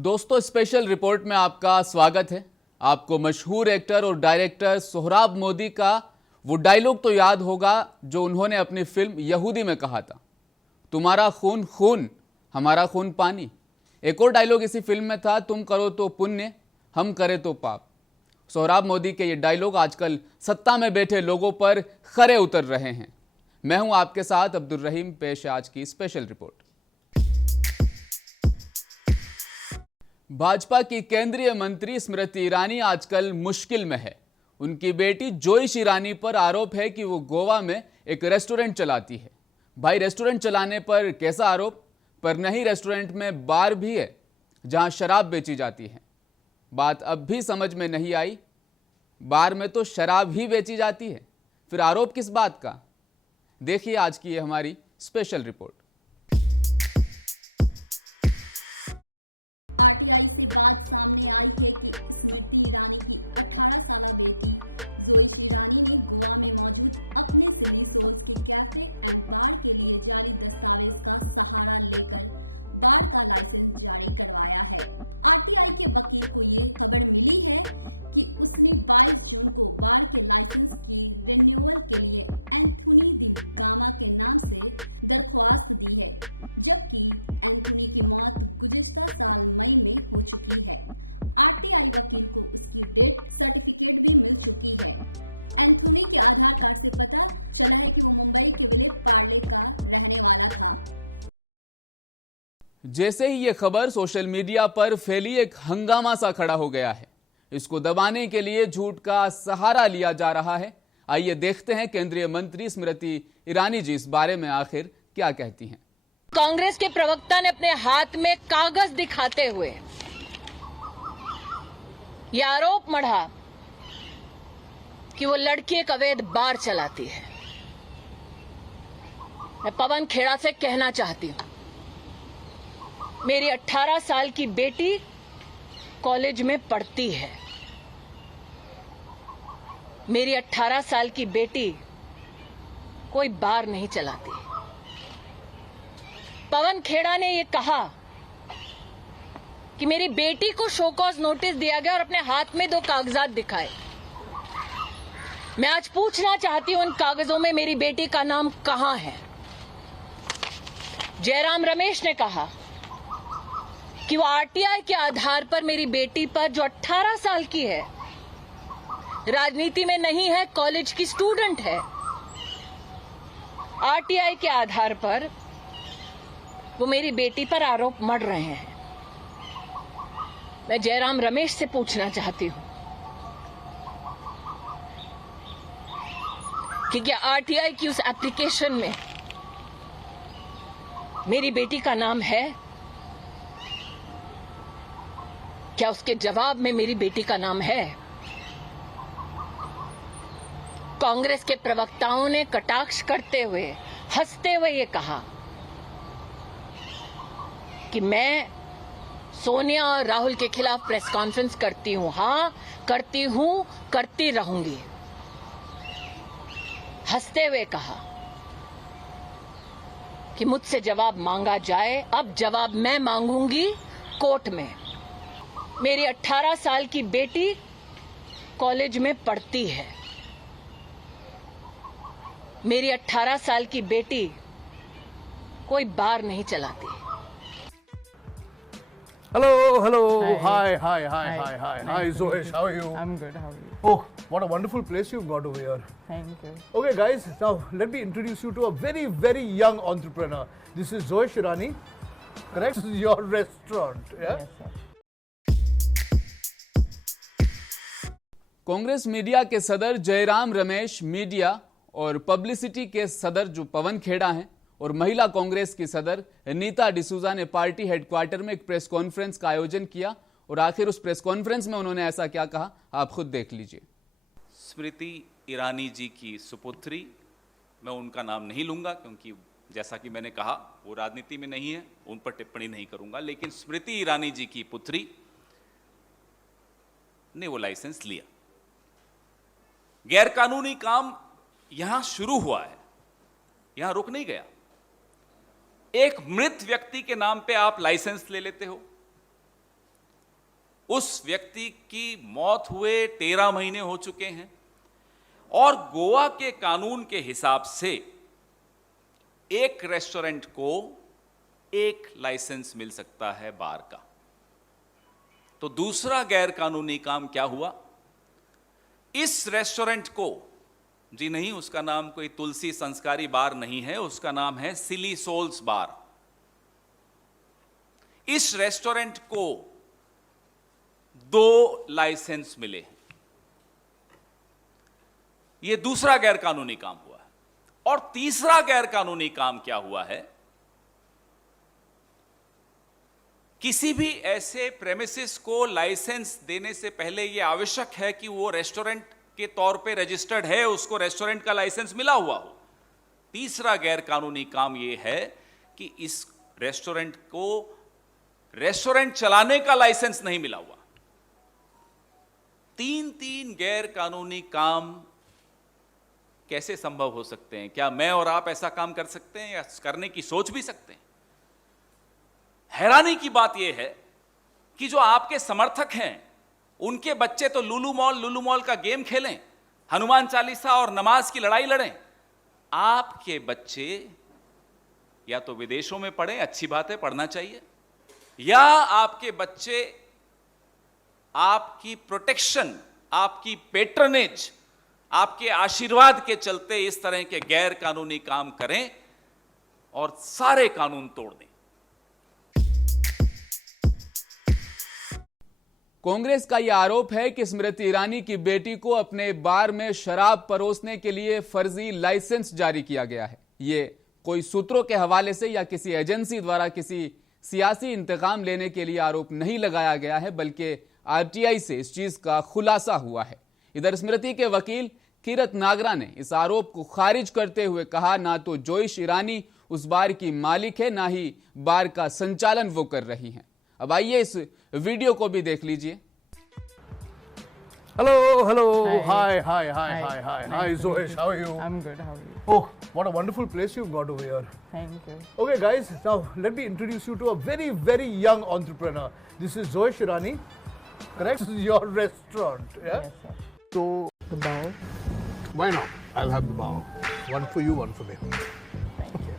दोस्तों, special report में आपका स्वागत है। आपको मशहूर एक्टर और डायरेक्टर सोहराब मोदी का वो डायलॉग तो याद होगा जो उन्होंने अपनी फिल्म यहूदी में कहा था, तुम्हारा खून खून हमारा खून पानी। एक और डायलॉग इसी फिल्म में था, तुम करो तो पुण्य हम करें तो पाप। सोहराब मोदी के ये डायलॉग आजकल सत्ता में बैठे लोगों पर खरे उतर रहे हैं। मैं हूं आपके साथ अब्दुल रहीम, पेश है आज की स्पेशल रिपोर्ट। भाजपा की केंद्रीय मंत्री स्मृति ईरानी आजकल मुश्किल में है। उनकी बेटी जोइश ईरानी पर आरोप है कि वो गोवा में एक रेस्टोरेंट चलाती है। भाई, रेस्टोरेंट चलाने पर कैसा आरोप? पर नहीं, रेस्टोरेंट में बार भी है जहां शराब बेची जाती है। बात अब भी समझ में नहीं आई, बार में तो शराब ही बेची जाती है, फिर आरोप किस बात का? देखिए आज की ये हमारी स्पेशल रिपोर्ट। जैसे ही ये खबर सोशल मीडिया पर फैली, एक हंगामा सा खड़ा हो गया है। इसको दबाने के लिए झूठ का सहारा लिया जा रहा है। आइए देखते हैं केंद्रीय मंत्री स्मृति ईरानी जी इस बारे में आखिर क्या कहती हैं। कांग्रेस के प्रवक्ता ने अपने हाथ में कागज दिखाते हुए यह आरोप मढ़ा कि वो लड़की एक अवैध बार चलाती है। मैं पवन खेड़ा से कहना चाहती हूं, मेरी 18 साल की बेटी कॉलेज में पढ़ती है। मेरी 18 साल की बेटी कोई बार नहीं चलाती। पवन खेड़ा ने यह कहा कि मेरी बेटी को शो कॉज नोटिस दिया गया और अपने हाथ में 2 कागजात दिखाए। मैं आज पूछना चाहती हूं, उन कागजों में मेरी बेटी का नाम कहां है? जयराम रमेश ने कहा कि वो आरटीआई के आधार पर मेरी बेटी पर, जो 18 साल की है, राजनीति में नहीं है, कॉलेज की स्टूडेंट है, आरटीआई के आधार पर वो मेरी बेटी पर आरोप मढ़ रहे हैं। मैं जयराम रमेश से पूछना चाहती हूं कि क्या आरटीआई की उस एप्लीकेशन में मेरी बेटी का नाम है? क्या उसके जवाब में मेरी बेटी का नाम है? कांग्रेस के प्रवक्ताओं ने कटाक्ष करते हुए, हंसते हुए ये कहा कि मैं सोनिया और राहुल के खिलाफ प्रेस कॉन्फ्रेंस करती हूं। हां, करती हूं, करती रहूंगी। हंसते हुए कहा कि मुझसे जवाब मांगा जाए। अब जवाब मैं मांगूंगी कोर्ट में। मेरी 18 साल की बेटी कॉलेज में पढ़ती है। मेरी 18 साल की बेटी कोई बार नहीं चलाती। Hello. Hi. Hi, Zoesh. How are you? I'm good. How are you? Oh, what a wonderful place you've got over here. Thank you. Okay, guys, now let me introduce you to a very, very young entrepreneur. This is Zoesh Irani, correct? This is your restaurant, yeah? Yes, sir. Congress media के सदर Jairam Ramesh, media और publicity के सदर जो पवन खेड़ा हैं, और महिला कांग्रेस की सदर नीता डिसूजा ने पार्टी हेडक्वार्टर में एक प्रेस कॉन्फ्रेंस का आयोजन किया। और आखिर उस प्रेस कॉन्फ्रेंस में उन्होंने ऐसा क्या कहा, आप खुद देख लीजिए। स्मृति ईरानी जी की सुपुत्री, मैं उनका नाम नहीं लूंगा क्योंकि जैसा कि मैंने कहा वो राजनीति में नहीं है, उन पर टिप्पणी नहीं करूंगा, लेकिन स्मृति ईरानी जी की पुत्री ने वो लाइसेंस लिया। गैरकानूनी काम यहां शुरू हुआ है, यहां रुक नहीं गया। एक मृत व्यक्ति के नाम पे आप लाइसेंस ले लेते हो, उस व्यक्ति की मौत हुए 13 महीने हो चुके हैं और गोवा के कानून के हिसाब से एक रेस्टोरेंट को एक लाइसेंस मिल सकता है बार का। तो दूसरा गैर कानूनी काम क्या हुआ? इस रेस्टोरेंट को, जी नहीं, उसका नाम कोई तुलसी संस्कारी बार नहीं है, उसका नाम है सिली सोल्स बार। इस रेस्टोरेंट को 2 लाइसेंस मिले। यह दूसरा गैर कानूनी काम हुआ है। और तीसरा गैर कानूनी काम क्या हुआ है? किसी भी ऐसे प्रेमिसेस को लाइसेंस देने से पहले यह आवश्यक है कि वो रेस्टोरेंट के तौर पे रजिस्टर्ड है, उसको रेस्टोरेंट का लाइसेंस मिला हुआ हो। तीसरा गैर कानूनी काम यह है कि इस रेस्टोरेंट को रेस्टोरेंट चलाने का लाइसेंस नहीं मिला हुआ। 3 गैर कानूनी काम कैसे संभव हो सकते हैं? क्या मैं और आप ऐसा काम कर सकते हैं या करने की सोच भी सकते हैं? हैरानी की बात यह है कि जो आपके समर्थक हैं, उनके बच्चे तो लुलु मॉल का गेम खेलें, हनुमान चालीसा और नमाज की लड़ाई लड़ें। आपके बच्चे या तो विदेशों में पढ़ें, अच्छी बात है, पढ़ना चाहिए, या आपके बच्चे आपकी प्रोटेक्शन, आपकी पेट्रनेज, आपके आशीर्वाद के चलते इस तरह के गैर कानूनी काम करें और सारे कानून तोड़ दें। कांग्रेस का यह आरोप है कि स्मृति ईरानी की बेटी को अपने बार में शराब परोसने के लिए फर्जी लाइसेंस जारी किया गया है। ये कोई सूत्रों के हवाले से या किसी एजेंसी द्वारा किसी सियासी इंतकाम लेने के लिए आरोप नहीं लगाया गया है, बल्कि आरटीआई से इस चीज का खुलासा हुआ है। इधर स्मृति के वकील कीरत नागरा ने इस आरोप को खारिज करते हुए कहा, ना तो जोइश ईरानी उस बार की मालिक है, ना ही बार का संचालन वो कर रही हैं। अब आइए इस वीडियो को भी देख लीजिए। Hello. Hi. Hi, Zoesh. How are you? I'm good. How are you? Oh, what a wonderful place you've got over here. Thank you. Okay, guys, now let me introduce you to a very, very young entrepreneur. This is Zoesh Irani, correct? This is your restaurant, yeah? Yes, sir. So, The bow. why not? I'll have the bow. One for you, one for me. Thank you.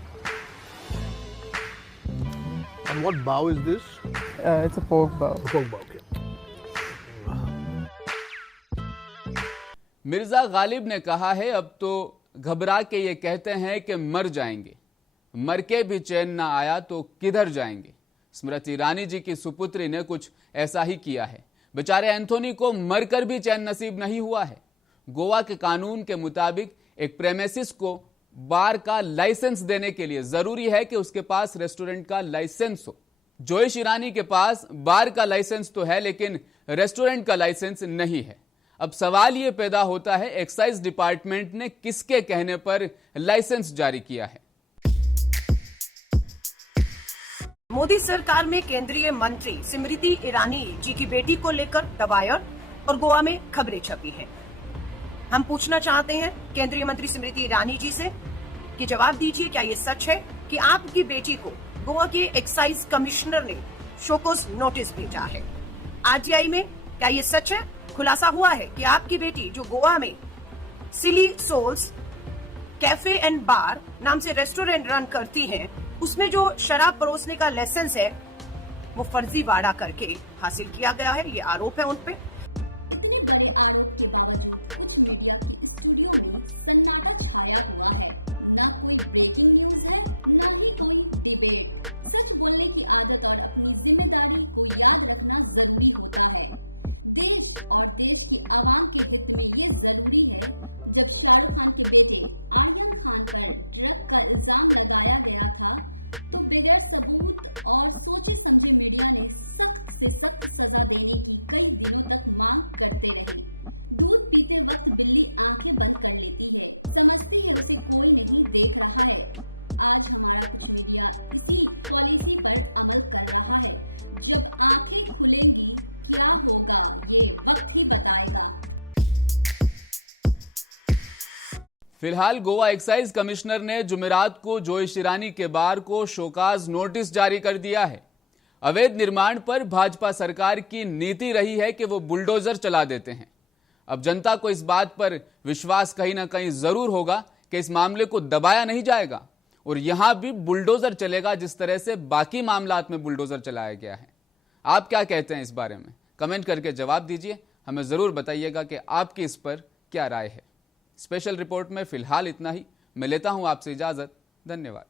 And what bow is this? It's a pork bow. Pork bow, okay. Mirza Ghalib ने कहा है, अब तो घबरा के ये कहते हैं कि मर जाएंगे, मर के भी चैन ना आया तो किधर जाएंगे। स्मृति ईरानी जी की सुपुत्री ने कुछ ऐसा ही किया है। बेचारे एंथोनी को मरकर भी चैन नसीब नहीं हुआ है। गोवा के कानून के मुताबिक एक प्रेमिसिस को बार का लाइसेंस देने के लिए जरूरी है कि उसके पास रेस्टोरेंट का लाइसेंस हो। जोइश ईरानी के पास बार का लाइसेंस तो है, लेकिन रेस्टोरेंट का लाइसेंस नहीं है। अब सवाल यह पैदा होता है, एक्साइज डिपार्टमेंट ने किसके कहने पर लाइसेंस जारी किया है? मोदी सरकार में केंद्रीय मंत्री स्मृति ईरानी जी की बेटी को लेकर दबायर और गोवा में खबरें छपी हैं। हम पूछना चाहते हैं केंद्रीय मंत्री स्मृति ईरानी जी से कि जवाब दीजिए, क्या ये सच है कि आपकी बेटी को गोवा के एक्साइज कमिश्नर ने शोकॉज नोटिस भेजा है? आरटीआई में क्या ये सच है? खुलासा हुआ है कि आपकी बेटी जो गोवा में सिली सोल्स कैफे एंड बार नाम से रेस्टोरेंट रन करती हैं, उसमें जो शराब परोसने का लाइसेंस है वो फर्जी वादा करके हासिल किया गया है। ये आरोप है उन पे। फिलहाल गोवा एक्साइज कमिश्नर ने जुमेरात को जोइश ईरानी के बार को शोकाज नोटिस जारी कर दिया है। अवैध निर्माण पर भाजपा सरकार की नीति रही है कि वो बुलडोजर चला देते हैं। अब जनता को इस बात पर विश्वास कहीं ना कहीं जरूर होगा कि इस मामले को दबाया नहीं जाएगा और यहां भी बुलडोजर चलेगा, जिस तरह से बाकी मामलात में बुलडोजर चलाया गया है। आप क्या कहते हैं इस बारे में? कमेंट करके जवाब दीजिए, हमें जरूर बताइएगा कि आपकी इस पर क्या राय है। स्पेशल रिपोर्ट में फिलहाल इतना ही। मैं लेता हूं आपसे इजाजत। धन्यवाद।